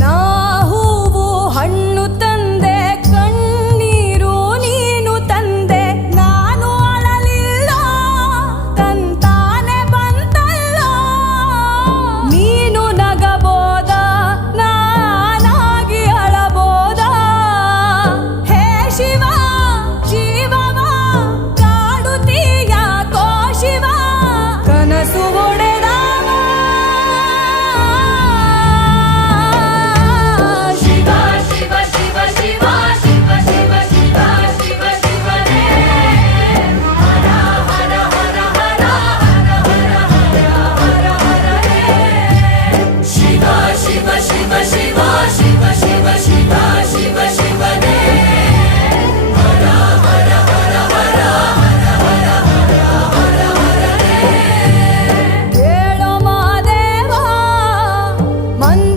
ನಾ ಹೂವು ಹಣ್ಣು ತಂದೆ ಕಣ್ಣೀರು ನೀನು ತಂದೆ ನಾನು ಅಳಲಿಲ್ಲ ತಂತಾನೆ ಬಂತಲ್ಲ ನೀನು ನಗಬೋದ ನಾನಾಗಿ ಅಳಬೋದ ಹೇ ಶಿವ ಜೀವವ ಕಾಡುತ್ತೀಯ ಕೋ ಶಿವ ಕನಸು ಒಡೆದ Shiva, Shiva, Shiva, Shiva, Shiva, Shiva.